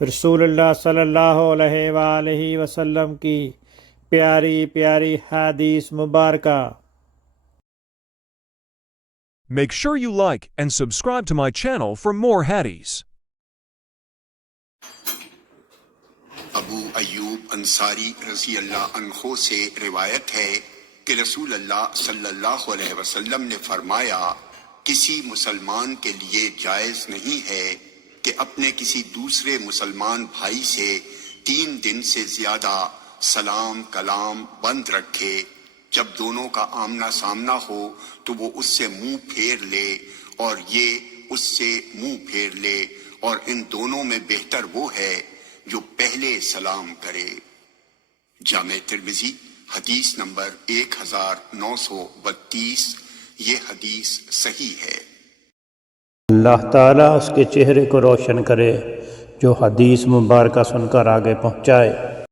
رسول اللہ صلی اللہ علیہ وآلہ وسلم کی پیاری پیاری حدیث مبارکہ۔ Make sure you like and subscribe to my channel for more hadiths. ابو ایوب انصاری رضی اللہ عنہ سے روایت ہے کہ رسول اللہ صلی اللہ علیہ وسلم نے فرمایا، کسی مسلمان کے لیے جائز نہیں ہے کہ اپنے کسی دوسرے مسلمان بھائی سے 3 دن سے زیادہ سلام کلام بند رکھے۔ جب دونوں کا آمنا سامنا ہو تو وہ اس سے منہ پھیر لے اور یہ اس سے منہ پھیر لے، اور ان دونوں میں بہتر وہ ہے جو پہلے سلام کرے۔ جامع ترمذی حدیث نمبر 1932۔ یہ حدیث صحیح ہے۔ اللہ تعالیٰ اس کے چہرے کو روشن کرے جو حدیث مبارکہ سن کر آگے پہنچائے۔